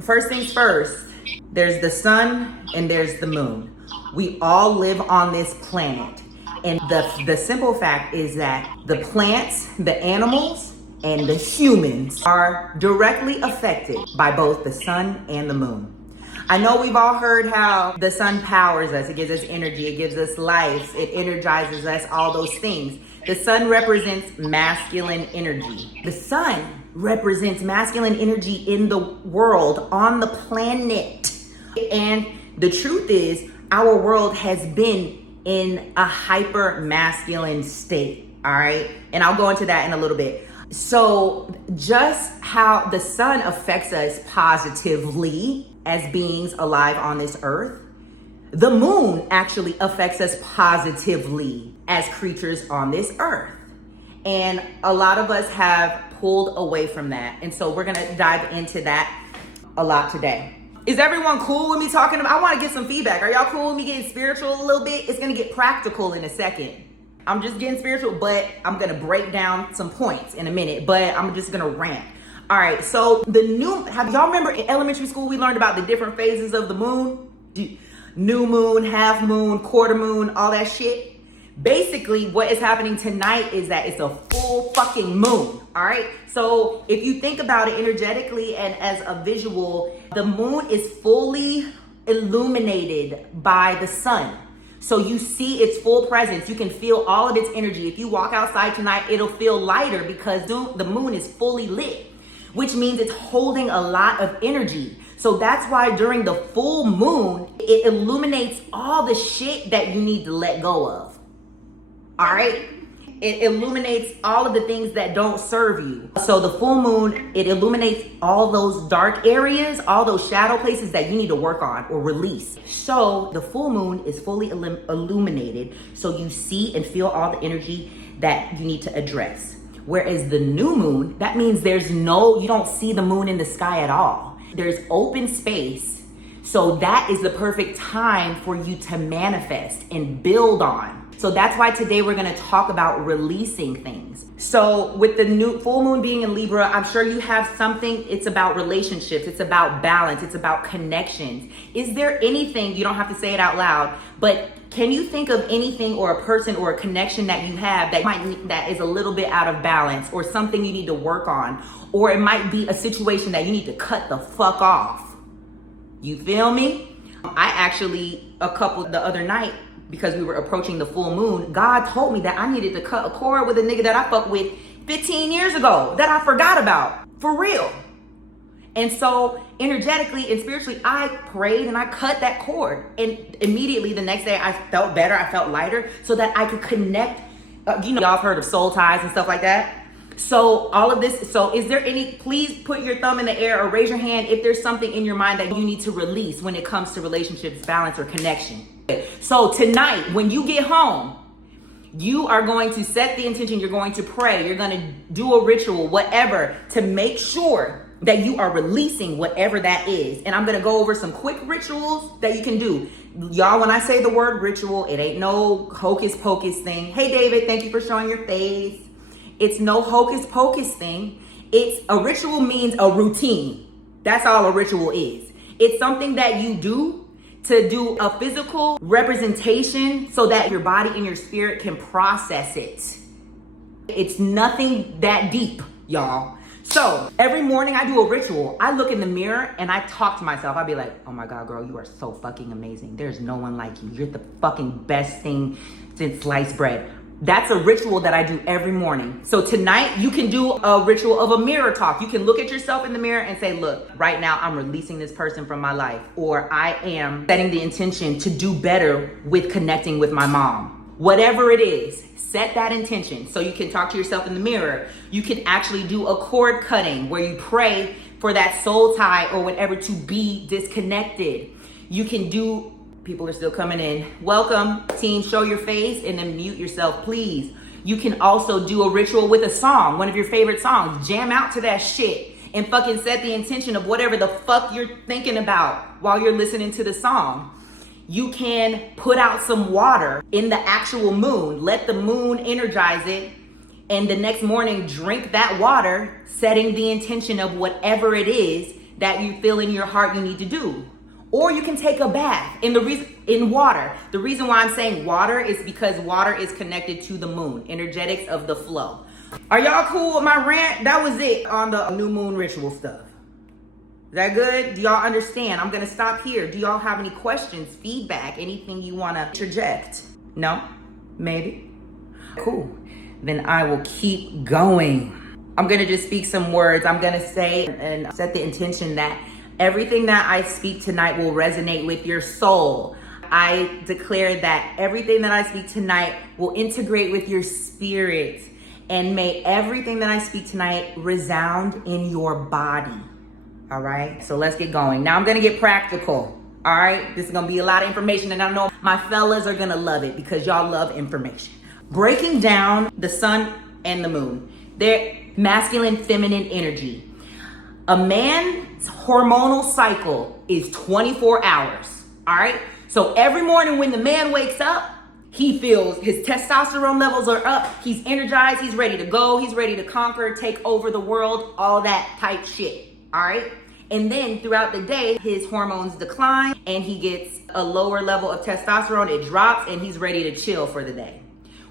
First things first, there's the sun and there's the moon. We all live on this planet. And the simple fact is that the plants, the animals, and the humans are directly affected by both the sun and the moon. I know we've all heard how the sun powers us. It gives us energy. It gives us life. It energizes us, all those things. The sun represents masculine energy. The sun represents masculine energy in the world, on the planet. And the truth is, our world has been in a hyper masculine state, all right? And I'll go into that in a little bit. So just how the sun affects us positively as beings alive on this earth, the moon actually affects us positively as creatures on this earth. And a lot of us have pulled away from that. And so we're gonna dive into that a lot today. Is everyone cool with me talking about? I want to get some feedback. Are y'all cool with me getting spiritual a little bit? It's going to get practical in a second. I'm just getting spiritual, but I'm going to break down some points in a minute, but I'm just going to rant. All right. So have y'all remember in elementary school, we learned about the different phases of the moon? New moon, half moon, quarter moon, all that shit. Basically, what is happening tonight is that it's a full fucking moon, all right? So if you think about it energetically and as a visual, the moon is fully illuminated by the sun. So you see its full presence. You can feel all of its energy. If you walk outside tonight, it'll feel lighter because the moon is fully lit, which means it's holding a lot of energy. So that's why during the full moon, it illuminates all the shit that you need to let go of. All right, it illuminates all of the things that don't serve you. So the full moon, it illuminates all those dark areas, all those shadow places that you need to work on or release. So the full moon is fully illuminated, so you see and feel all the energy that you need to address. Whereas the new moon, that means you don't see the moon in the sky at all. There's open space. So that is the perfect time for you to manifest and build on. So that's why today we're going to talk about releasing things. So with the new full moon being in Libra, I'm sure you have something. It's about relationships. It's about balance. It's about connections. Is there anything, you don't have to say it out loud, but can you think of anything or a person or a connection that you have that is a little bit out of balance, or something you need to work on, or it might be a situation that you need to cut the fuck off? You feel me? I actually, the other night, because we were approaching the full moon, God told me that I needed to cut a cord with a nigga that I fucked with 15 years ago that I forgot about, for real. And so energetically and spiritually, I prayed and I cut that cord. And immediately the next day I felt better, I felt lighter, so that I could connect. Y'all have heard of soul ties and stuff like that. So all of this, is there please put your thumb in the air or raise your hand if there's something in your mind that you need to release when it comes to relationships, balance, or connection. So tonight, when you get home, you are going to set the intention, you're going to pray, you're going to do a ritual, whatever, to make sure that you are releasing whatever that is. And I'm going to go over some quick rituals that you can do. Y'all, when I say the word ritual, it ain't no hocus pocus thing. Hey, David, thank you for showing your face. It's no hocus pocus thing. A ritual means a routine. That's all a ritual is. It's something that you do to do a physical representation so that your body and your spirit can process it. It's nothing that deep, y'all. So every morning I do a ritual. I look in the mirror and I talk to myself. I'll be like, oh my God, girl, you are so fucking amazing. There's no one like you. You're the fucking best thing since sliced bread. That's a ritual that I do every morning. So tonight you can do a ritual of a mirror talk. You can look at yourself in the mirror and say, look, right now I'm releasing this person from my life, or I am setting the intention to do better with connecting with my mom. Whatever it is, set that intention. So you can talk to yourself in the mirror. You can actually do a cord cutting where you pray for that soul tie or whatever to be disconnected. You can do People are still coming in. Welcome, team. Show your face and then mute yourself, please. You can also do a ritual with a song, one of your favorite songs. Jam out to that shit and fucking set the intention of whatever the fuck you're thinking about while you're listening to the song. You can put out some water in the actual moon. Let the moon energize it. And the next morning, drink that water, setting the intention of whatever it is that you feel in your heart you need to do. Or you can take a bath in water. The reason why I'm saying water is because water is connected to the moon, energetics of the flow. Are y'all cool with my rant? That was it on the new moon ritual stuff. Is that good? Do y'all understand? I'm gonna stop here. Do y'all have any questions, feedback, anything you wanna interject? No? Maybe? Cool. Then I will keep going. I'm gonna just speak some words. I'm gonna say and set the intention that everything that I speak tonight will resonate with your soul. I declare that everything that I speak tonight will integrate with your spirit. And may everything that I speak tonight resound in your body. All right, so let's get going. Now I'm gonna get practical. All right, this is gonna be a lot of information, and I know my fellas are gonna love it because y'all love information. Breaking down the sun and the moon, their masculine, feminine energy. A man's hormonal cycle is 24 hours. All right, so every morning when the man wakes up, he feels his testosterone levels are up. He's energized. He's ready to go. He's ready to conquer, take over the world, all that type shit. All right. And then throughout the day, his hormones decline and he gets a lower level of testosterone. It drops and he's ready to chill for the day.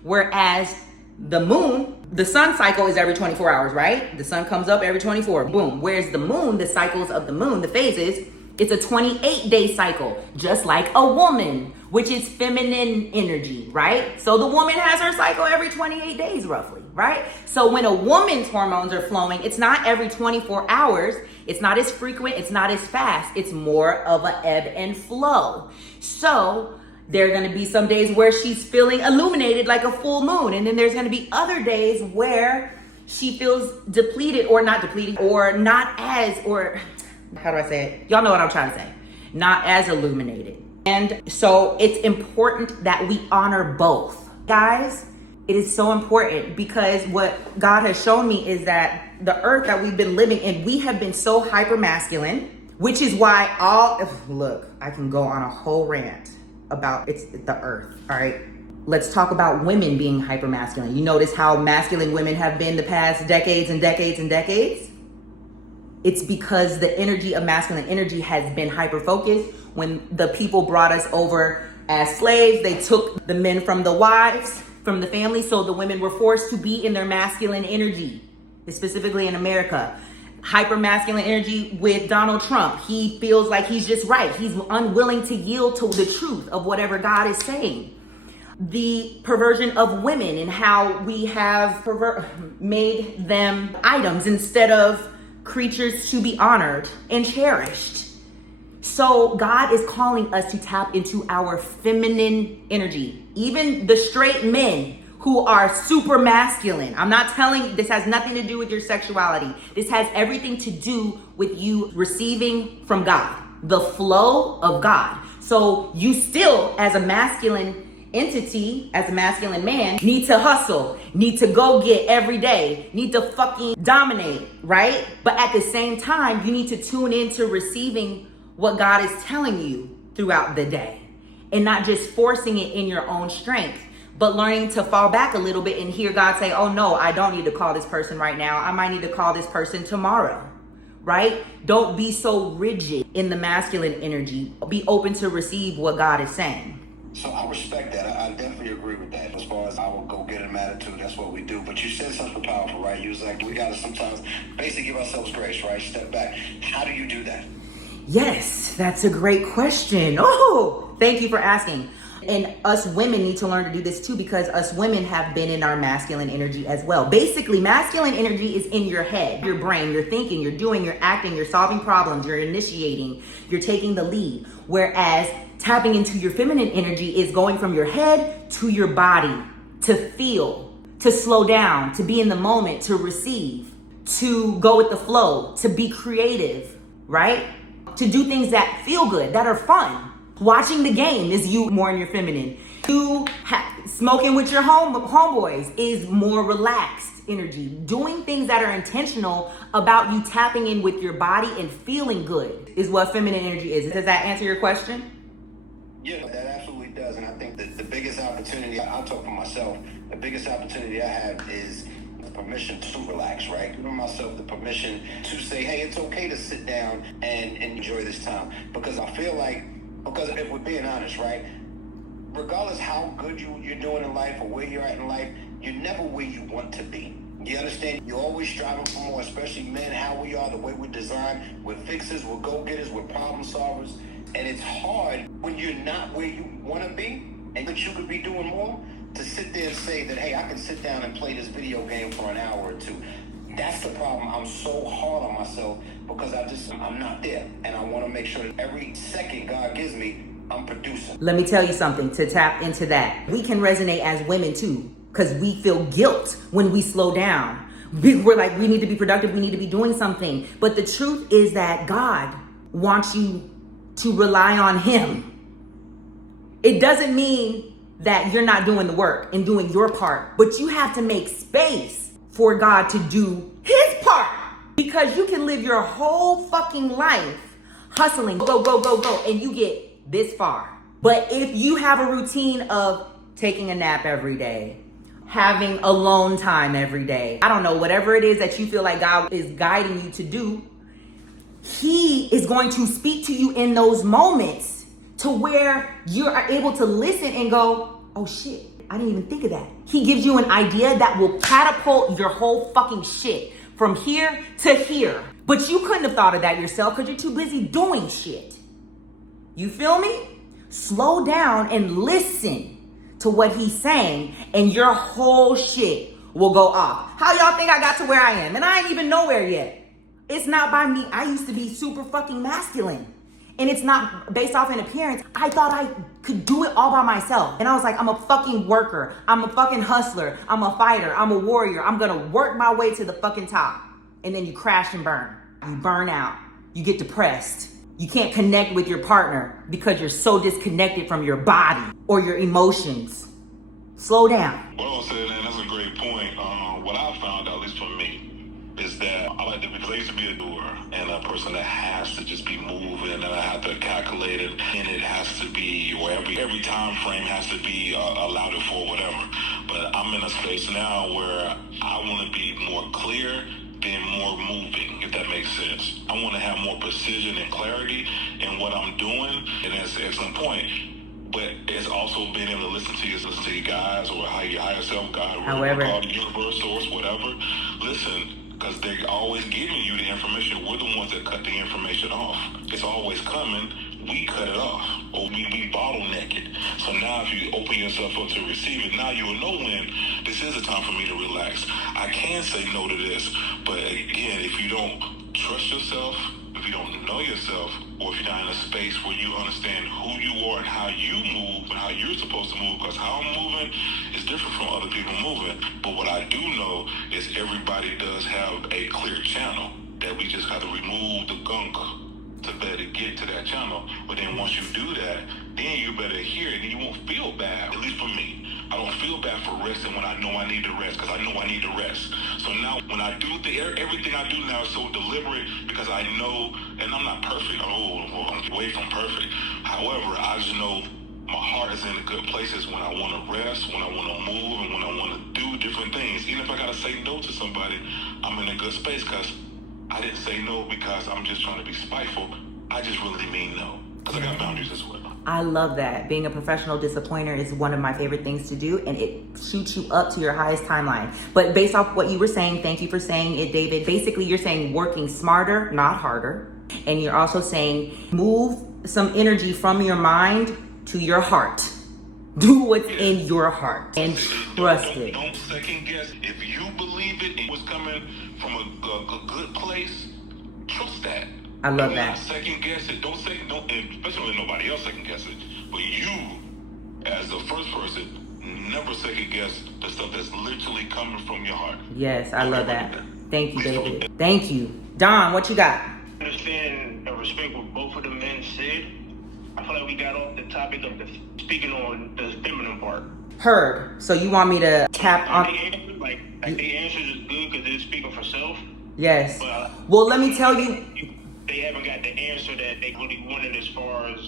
Whereas the moon, the sun cycle is every 24 hours, right? The sun comes up every 24. Boom. Whereas the moon, the cycles of the moon, the phases, it's a 28-day cycle, just like a woman, which is feminine energy, right? So the woman has her cycle every 28 days roughly, right? So when a woman's hormones are flowing, it's not every 24 hours. It's not as frequent. It's not as fast. It's more of an ebb and flow. So there are going to be some days where she's feeling illuminated like a full moon. And then there's going to be other days where she feels depleted or not depleted or not as, or how do I say it? Y'all know what I'm trying to say. Not as illuminated. And so it's important that we honor both. Guys, it is so important because what God has shown me is that the earth that we've been living in, we have been so hyper masculine, which is why look, I can go on a whole rant about it's the earth. All right. Let's talk about women being hyper masculine. You notice how masculine women have been the past decades and decades and decades? It's because the energy of masculine energy has been hyper focused. When the people brought us over as slaves, they took the men from the wives, from the family, so the women were forced to be in their masculine energy, specifically in America. Hyper masculine energy with Donald Trump. He feels like he's just right. He's unwilling to yield to the truth of whatever God is saying. The perversion of women and how we have made them items instead of creatures to be honored and cherished. So God is calling us to tap into our feminine energy. Even the straight men who are super masculine. I'm not telling, this has nothing to do with your sexuality. This has everything to do with you receiving from God, the flow of God. So you still, as a masculine entity, as a masculine man, need to hustle, need to go get every day, need to fucking dominate, right? But at the same time, you need to tune into receiving what God is telling you throughout the day and not just forcing it in your own strength, but learning to fall back a little bit and hear God say, oh no, I don't need to call this person right now. I might need to call this person tomorrow, right? Don't be so rigid in the masculine energy. Be open to receive what God is saying. So I respect that. I definitely agree with that. As far as I will go get an attitude, that's what we do. But you said something powerful, right? You was like, we got to sometimes basically give ourselves grace, right? Step back. How do you do that? Yes, that's a great question. Oh, thank you for asking. And us women need to learn to do this too, because us women have been in our masculine energy as well. Basically, masculine energy is in your head, your brain, you're thinking, you're doing, you're acting, you're solving problems, you're initiating, you're taking the lead. Whereas tapping into your feminine energy is going from your head to your body, to feel, to slow down, to be in the moment, to receive, to go with the flow, to be creative, right? To do things that feel good, that are fun. Watching the game is you more in your feminine. Smoking with your homeboys is more relaxed energy. Doing things that are intentional about you tapping in with your body and feeling good is what feminine energy is. Does that answer your question? Yeah, that absolutely does. And I think that the biggest opportunity, I'll talk for myself, the biggest opportunity I have is permission to relax, right? Giving myself the permission to say, hey, it's okay to sit down and enjoy this time. Because I feel like, because if we're being honest, right? Regardless how good you're doing in life or where you're at in life, you're never where you want to be. You understand? You're always striving for more, especially men, how we are, the way we're designed. We're fixers, we're go-getters, we're problem solvers. And it's hard when you're not where you want to be and that you could be doing more to sit there and say that, hey, I can sit down and play this video game for an hour or two. That's the problem. I'm so hard on myself because I'm not there. And I want to make sure that every second God gives me, I'm producing. Let me tell you something to tap into that. We can resonate as women too, because we feel guilt when we slow down. We're like, we need to be productive, we need to be doing something. But the truth is that God wants you to rely on Him. It doesn't mean that you're not doing the work and doing your part, but you have to make space for God to do His part. Because you can live your whole fucking life hustling, go, go, go, go, and you get this far. But if you have a routine of taking a nap every day, having alone time every day, I don't know, whatever it is that you feel like God is guiding you to do, He is going to speak to you in those moments to where you are able to listen and go, oh shit, I didn't even think of that. He gives you an idea that will catapult your whole fucking shit from here to here. But you couldn't have thought of that yourself because you're too busy doing shit. You feel me? Slow down and listen to what He's saying and your whole shit will go off. How y'all think I got to where I am? And I ain't even nowhere yet. It's not by me. I used to be super fucking masculine. And it's not based off an appearance. I thought I could do it all by myself. And I was like, I'm a fucking worker. I'm a fucking hustler. I'm a fighter. I'm a warrior. I'm gonna work my way to the fucking top. And then you crash and burn. You burn out. You get depressed. You can't connect with your partner because you're so disconnected from your body or your emotions. Slow down. Well said, and that's a great point. What I found, at least for me, is that I like to, because I used to be a doer and a person that has to just be moving and I have to calculate it and it has to be, or every time frame has to be allowed for whatever. But I'm in a space now where I want to be more clear than more moving, if that makes sense. I want to have more precision and clarity in what I'm doing, and that's an excellent point. But it's also being able to listen to you guys, or how you higher self, God, However, call the universe, source, whatever. Listen, because they're always giving you the information. We're the ones that cut the information off. It's always coming. We cut it off, or we bottleneck it. So now if you open yourself up to receive it, now you will know when this is a time for me to relax. I can say no to this, but again, if you don't trust yourself, if you don't know yourself, or if you're not in a space where you understand who you are and how you move and how you're supposed to move, because how I'm moving is different from other people moving. But what I do know is everybody does have a clear channel that we just got to remove the gunk to better get to that channel. But then once you do that, then you better hear it and you won't feel bad, at least for me. I don't feel bad for resting when I know I need to rest, because I know I need to rest. So now when I do everything I do now is so deliberate, because I know, and I'm not perfect. I'm way from perfect. However, I just know my heart is in the good places when I want to rest, when I want to move, and when I want to do different things. Even if I got to say no to somebody, I'm in a good space, because I didn't say no because I'm just trying to be spiteful. I just really mean no, because I got boundaries as well. I love that. Being a professional disappointer is one of my favorite things to do, and it shoots you up to your highest timeline. But based off what you were saying, thank you for saying it, David. Basically, you're saying working smarter, not harder. And you're also saying move some energy from your mind to your heart. Do what's in your heart and trust it. Don't second guess. If you believe it and what's coming from a good place, trust that. I love Do that. not second guess it. Don't, especially when nobody else second guess it. But you, as the first person, never second guess the stuff that's literally coming from your heart. Yes, I love that. Thank you, David. Thank you. Don, what you got? I understand and respect what both of the men said. I feel like we got off the topic of speaking on the feminine part. Heard. So you want me to tap on? Like the answers is good because they're speaking for self. Yes. But Well, let me tell you. They haven't got the answer that they really wanted as far as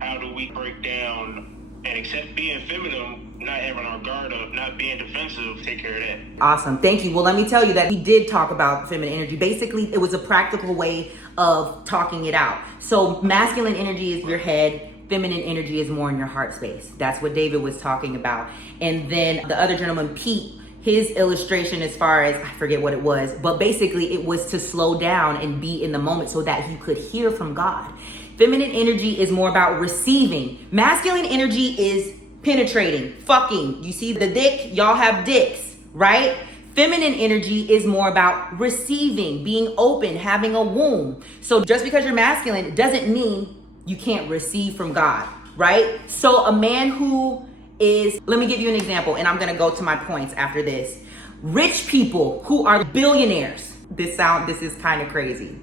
how do we break down and accept being feminine, not having our guard up, not being defensive, take care of that. Awesome. Thank you. Well, let me tell you that we did talk about feminine energy. Basically, it was a practical way of talking it out. So masculine energy is your head. Feminine energy is more in your heart space. That's what David was talking about. And then the other gentleman, Pete, his illustration as far as, I forget what it was, but basically it was to slow down and be in the moment so that you could hear from God. Feminine energy is more about receiving. Masculine energy is penetrating, fucking. You see the dick? Y'all have dicks, right? Feminine energy is more about receiving, being open, having a womb. So just because you're masculine doesn't mean you can't receive from God, right? So a man who is, let me give you an example, and I'm gonna go to my points after this. Rich people who are billionaires. This is kind of crazy.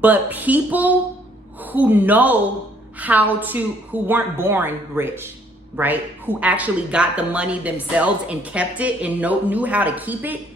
But people who know who weren't born rich, right? Who actually got the money themselves and kept it and knew how to keep it,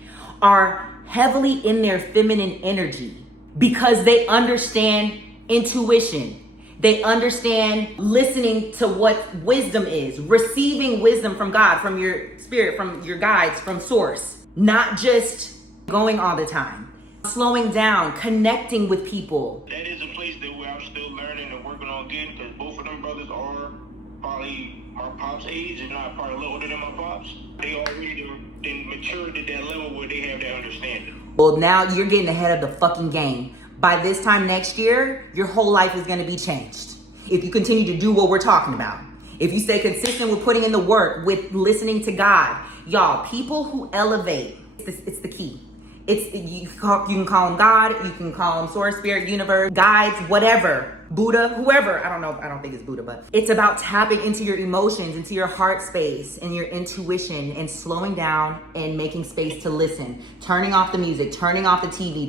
are heavily in their feminine energy because they understand intuition. They understand listening to what wisdom is, receiving wisdom from God, from your spirit, from your guides, from source, not just going all the time, slowing down, connecting with people. That is a place that I'm still learning and working on getting, because both of them brothers are probably my pop's age, if not probably a little older than my pops. They already been matured to that level where they have that understanding. Well, now you're getting ahead of the fucking game. By this time next year, your whole life is going to be changed. If you continue to do what we're talking about, if you stay consistent with putting in the work, with listening to God, y'all, people who elevate, it's the key. You can call them God, you can call them source, spirit, universe, guides, whatever, Buddha, whoever. I don't think it's Buddha, but it's about tapping into your emotions, into your heart space and your intuition, and slowing down and making space to listen, turning off the music, turning off the TV,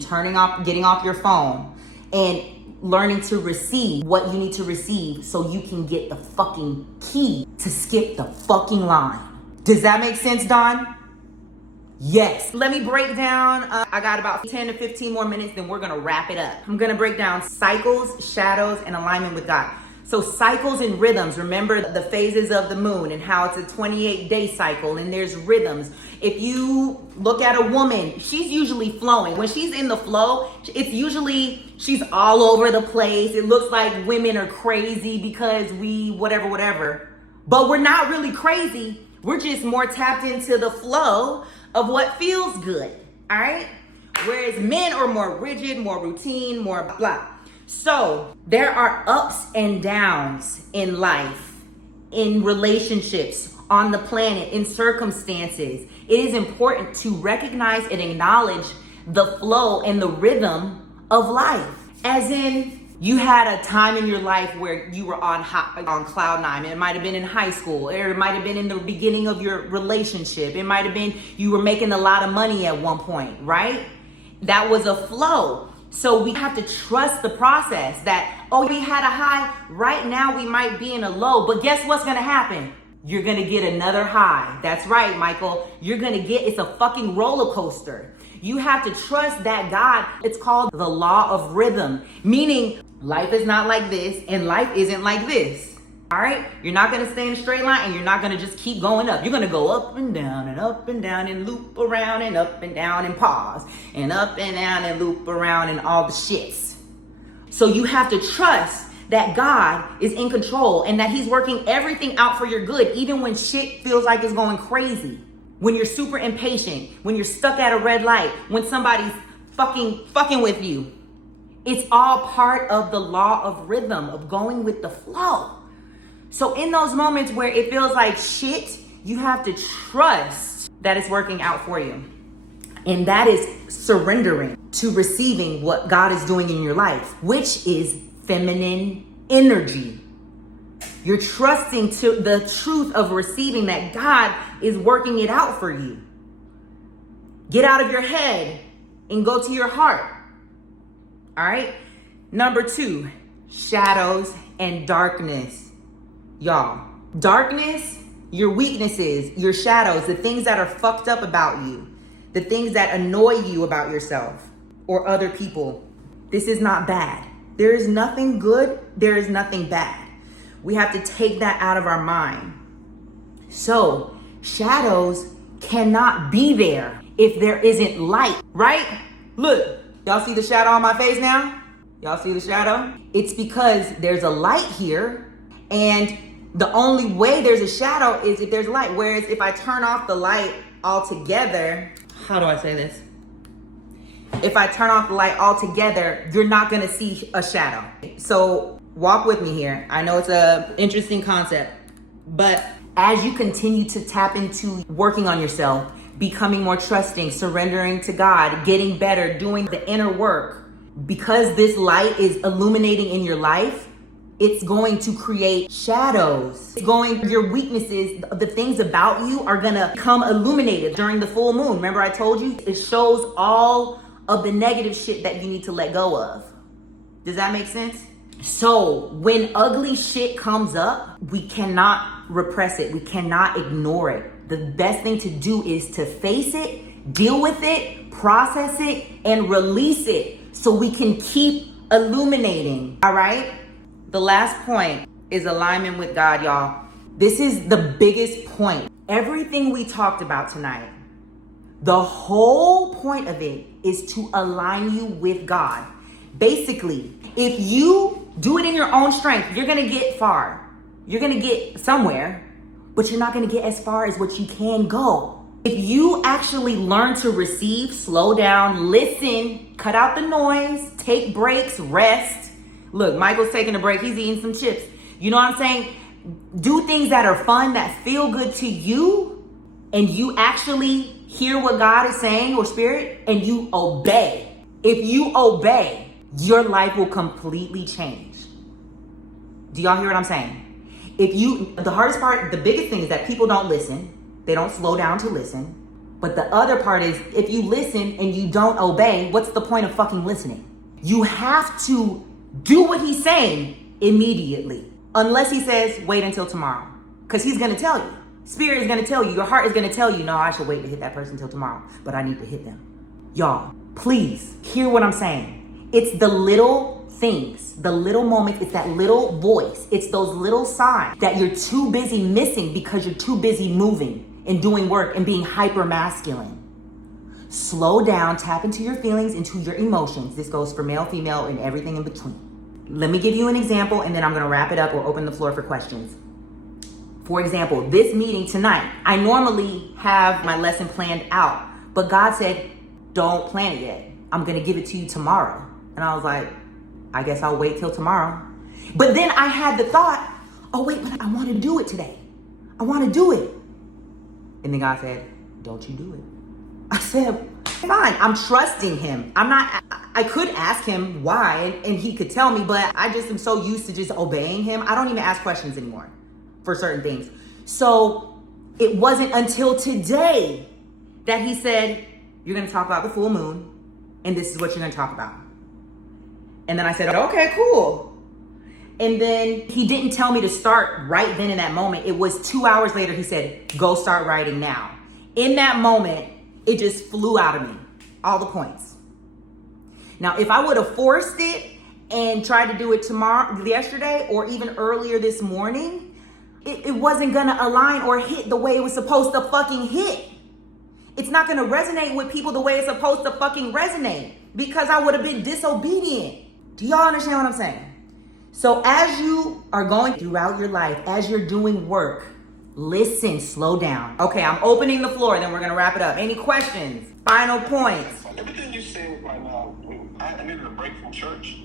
getting off your phone, and learning to receive what you need to receive so you can get the fucking key to skip the fucking line. Does that make sense, Don? Yes. Let me break down. I got about 10 to 15 more minutes, then we're going to wrap it up. I'm going to break down cycles, shadows, and alignment with God. So cycles and rhythms. Remember the phases of the moon and how it's a 28-day cycle, and there's rhythms. If you look at a woman, she's usually flowing. When she's in the flow, it's usually she's all over the place. It looks like women are crazy because whatever. But we're not really crazy. We're just more tapped into the flow of what feels good, all right? Whereas men are more rigid, more routine, more blah. So there are ups and downs in life, in relationships, on the planet, in circumstances. It is important to recognize and acknowledge the flow and the rhythm of life. As in, you had a time in your life where you were on cloud nine. It might have been in high school, or it might have been in the beginning of your relationship. It might have been you were making a lot of money at one point, right? That was a flow. So we have to trust the process that, we had a high, right now we might be in a low, but guess what's gonna happen? You're gonna get another high. That's right, Michael. It's a fucking roller coaster. You have to trust that God, it's called the law of rhythm, meaning life is not like this and life isn't like this. All right? You're not going to stay in a straight line, and you're not going to just keep going up. You're going to go up and down and loop around and up and down and pause and up and down and loop around and all the shits. So you have to trust that God is in control and that he's working everything out for your good, even when shit feels like it's going crazy. When you're super impatient, when you're stuck at a red light, when somebody's fucking with you. It's all part of the law of rhythm, of going with the flow. So in those moments where it feels like shit, you have to trust that it's working out for you. And that is surrendering to receiving what God is doing in your life, which is feminine energy. You're trusting to the truth of receiving that God is working it out for you. Get out of your head and go to your heart. All right? Number 2, shadows and darkness. Y'all, darkness, your weaknesses, your shadows, the things that are fucked up about you, the things that annoy you about yourself or other people. This is not bad. There is nothing good. There is nothing bad. We have to take that out of our mind. So shadows cannot be there if there isn't light, right? Look, y'all see the shadow on my face now? Y'all see the shadow? It's because there's a light here, and the only way there's a shadow is if there's light. Whereas if I turn off the light altogether, how do I say this? If I turn off the light altogether, you're not gonna see a shadow. So walk with me here. I know it's an interesting concept, but as you continue to tap into working on yourself, becoming more trusting, surrendering to God, getting better, doing the inner work, because this light is illuminating in your life, it's going to create shadows. Your weaknesses, the things about you are gonna become illuminated during the full moon. Remember I told you, it shows all of the negative shit that you need to let go of. Does that make sense? So when ugly shit comes up, we cannot repress it. We cannot ignore it. The best thing to do is to face it, deal with it, process it, and release it so we can keep illuminating. All right? The last point is alignment with God, y'all. This is the biggest point. Everything we talked about tonight, the whole point of it is to align you with God. Basically, if you do it in your own strength, you're gonna get far. You're gonna get somewhere, but you're not gonna get as far as what you can go. If you actually learn to receive, slow down, listen, cut out the noise, take breaks, rest. Look, Michael's taking a break, he's eating some chips. You know what I'm saying? Do things that are fun, that feel good to you, and you actually hear what God is saying or spirit, and you obey. If you obey, your life will completely change. Do y'all hear what I'm saying? The hardest part, the biggest thing is that people don't listen. They don't slow down to listen. But the other part is, if you listen and you don't obey, what's the point of fucking listening? You have to do what he's saying immediately. Unless he says, wait until tomorrow. Because he's going to tell you. Spirit is going to tell you. Your heart is going to tell you, no, I should wait to hit that person until tomorrow. But I need to hit them. Y'all, please hear what I'm saying. It's the little things, the little moments. It's that little voice. It's those little signs that you're too busy missing because you're too busy moving and doing work and being hyper masculine. Slow down, tap into your feelings, into your emotions. This goes for male, female, and everything in between. Let me give you an example, and then I'm gonna wrap it up or open the floor for questions. For example, this meeting tonight, I normally have my lesson planned out, but God said, don't plan it yet. I'm gonna give it to you tomorrow. And I was like, I guess I'll wait till tomorrow. But then I had the thought, oh wait, but I wanna do it today. I wanna do it. And then God said, don't you do it. I said, fine, I'm trusting him. I could ask him why, and he could tell me, but I just am so used to just obeying him. I don't even ask questions anymore for certain things. So it wasn't until today that he said, you're gonna talk about the full moon, and this is what you're gonna talk about. And then I said, okay, cool. And then he didn't tell me to start right then in that moment. It was 2 hours later, he said, go start writing now. In that moment, it just flew out of me, all the points. Now, if I would have forced it and tried to do it yesterday, or even earlier this morning, it wasn't gonna align or hit the way it was supposed to fucking hit. It's not gonna resonate with people the way it's supposed to fucking resonate because I would have been disobedient. Do y'all understand what I'm saying? So as you are going throughout your life, as you're doing work, listen, slow down. Okay, I'm opening the floor, then we're gonna wrap it up. Any questions? Final points? Everything you said right now, I needed a break from church.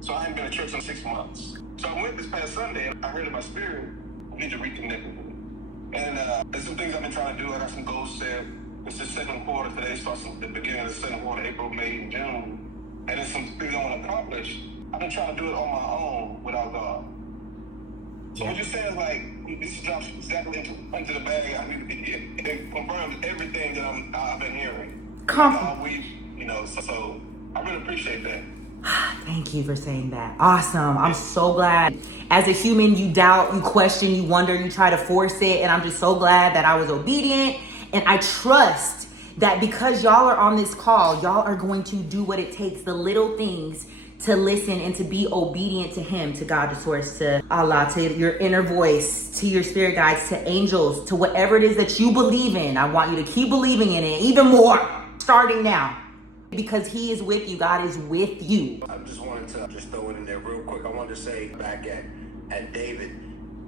So I hadn't been to church in 6 months. So I went this past Sunday and I heard in my spirit, I need to reconnect with him. And there's some things I've been trying to do. I got some goals set. It's the second quarter today, starts at the beginning of the second quarter, April, May, and June. And there's some things I want to accomplish. I've been trying to do it on my own without God. So what you're saying is like, this drops exactly into the bag. I mean, it confirms everything that I've been hearing. All week, so I really appreciate that. Thank you for saying that. Awesome. I'm so glad. As a human, you doubt, you question, you wonder, you try to force it. And I'm just so glad that I was obedient. And I trust that because y'all are on this call, y'all are going to do what it takes, the little things, to listen and to be obedient to him, to God, the source, to Allah, to your inner voice, to your spirit guides, to angels, to whatever it is that you believe in. I want you to keep believing in it even more, starting now, because he is with you. God is with you. I just wanted to just throw it in there real quick. I wanted to say back at David,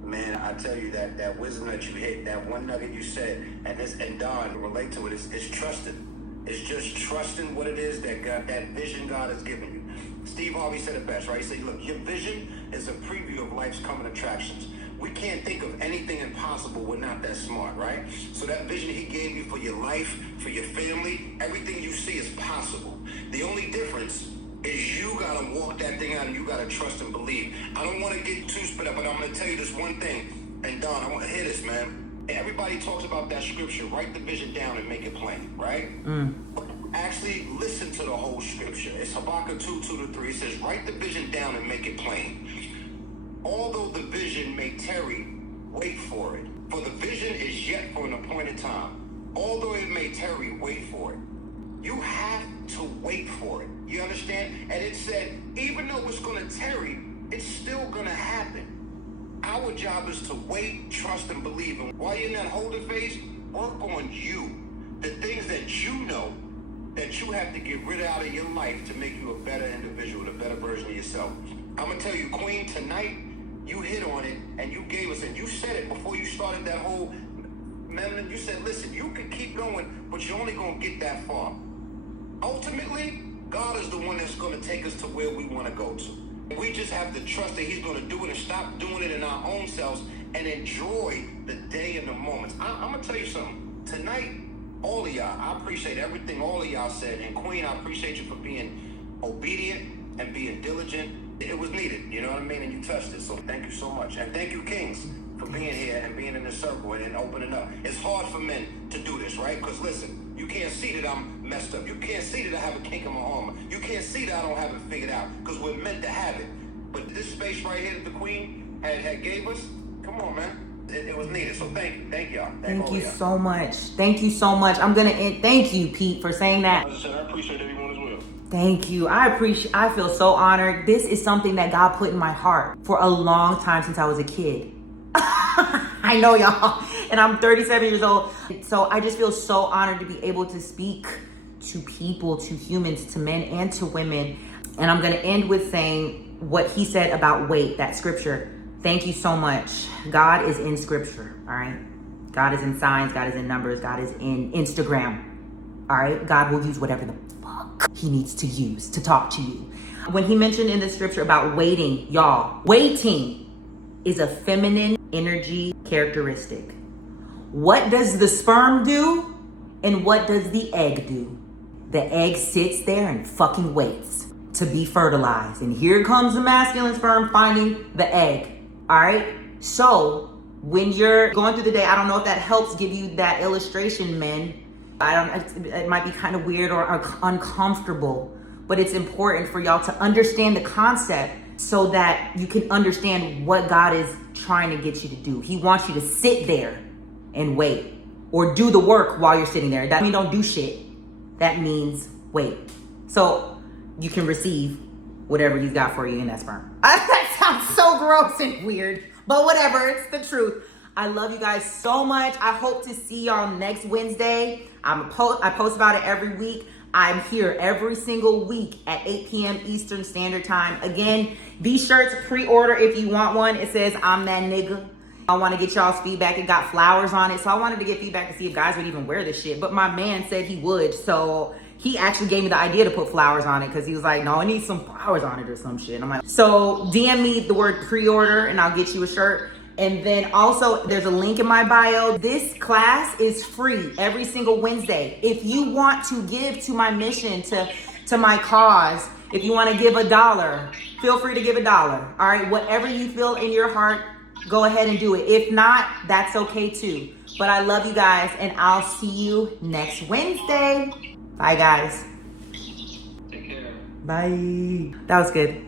man, I tell you that wisdom that you hit, that one nugget you said, and Don relate to it, is trusting. It's just trusting what it is that God, that vision God has given you. Steve Harvey said it best, right? He said, look, your vision is a preview of life's coming attractions. We can't think of anything impossible. We're not that smart, right? So that vision he gave you for your life, for your family, everything you see is possible. The only difference is you gotta walk that thing out and you gotta trust and believe. I don't want to get too split up, but I'm gonna tell you this one thing. And Don, I want to hear this, man. Everybody talks about that scripture, write the vision down and make it plain, right? Actually listen to the whole scripture. It's Habakkuk 2:2-3. It says, write the vision down and make it plain. Although the vision may tarry, wait for it. For the vision is yet for an appointed time. Although it may tarry, wait for it. You have to wait for it. You understand? And it said, even though it's going to tarry, it's still going to happen. Our job is to wait, trust, and believe. And while you're in that holding phase, work on you. The things that you know that you have to get rid of out of your life to make you a better individual, a better version of yourself. I'm going to tell you, Queen, tonight, you hit on it, and you gave us, and you said it before you started that whole, man, you said, listen, you can keep going, but you're only going to get that far. Ultimately, God is the one that's going to take us to where we want to go to. We just have to trust that he's going to do it and stop doing it in our own selves and enjoy the day and the moments. I'm going to tell you something. Tonight, all of y'all, I appreciate everything all of y'all said. And Queen, I appreciate you for being obedient and being diligent. It was needed, you know what I mean? And you touched it. So thank you so much. And thank you, Kings, for being here and being in this circle and opening up. It's hard for men to do this, right? Because listen, you can't see that I'm messed up. You can't see that I have a kink in my armor. You can't see that I don't have it figured out because we're meant to have it. But this space right here that the Queen had gave us, come on, man. It was needed. So thank you. Thank y'all. Thank you so much. Thank you so much. I'm going to end. Thank you, Pete, for saying that. As I said, I appreciate everyone as well. Thank you. I feel so honored. This is something that God put in my heart for a long time since I was a kid. I know, y'all. And I'm 37 years old. So I just feel so honored to be able to speak to people, to humans, to men and to women. And I'm going to end with saying what he said about wait, that scripture. Thank you so much. God is in scripture, all right? God is in signs. God is in numbers. God is in Instagram, all right? God will use whatever the fuck he needs to use to talk to you. When he mentioned in the scripture about waiting, y'all, waiting is a feminine energy characteristic. What does the sperm do? And what does the egg do? The egg sits there and fucking waits to be fertilized. And here comes the masculine sperm finding the egg. All right. So when you're going through the day, I don't know if that helps give you that illustration, men. It might be kind of weird or uncomfortable, but it's important for y'all to understand the concept so that you can understand what God is trying to get you to do. He wants you to sit there and wait or do the work while you're sitting there. That means don't do shit. That means wait. So you can receive whatever he's got for you in that sperm. That sounds so gross and weird, but whatever, it's the truth. I love you guys so much. I hope to see y'all next Wednesday. I post about it every week. I'm here every single week at 8 p.m. Eastern Standard Time. Again, these shirts, pre-order if you want one. It says, I'm that nigga. I want to get y'all's feedback. It got flowers on it. So I wanted to get feedback to see if guys would even wear this shit. But my man said he would. So he actually gave me the idea to put flowers on it because he was like, no, I need some flowers on it or some shit. I'm like, so DM me the word pre-order and I'll get you a shirt. And then also there's a link in my bio. This class is free every single Wednesday. If you want to give to my mission, to my cause, if you want to give $1, feel free to give $1. All right, whatever you feel in your heart, go ahead and do it. If not, that's okay too. But I love you guys and I'll see you next Wednesday. Bye guys. Take care. Bye. That was good.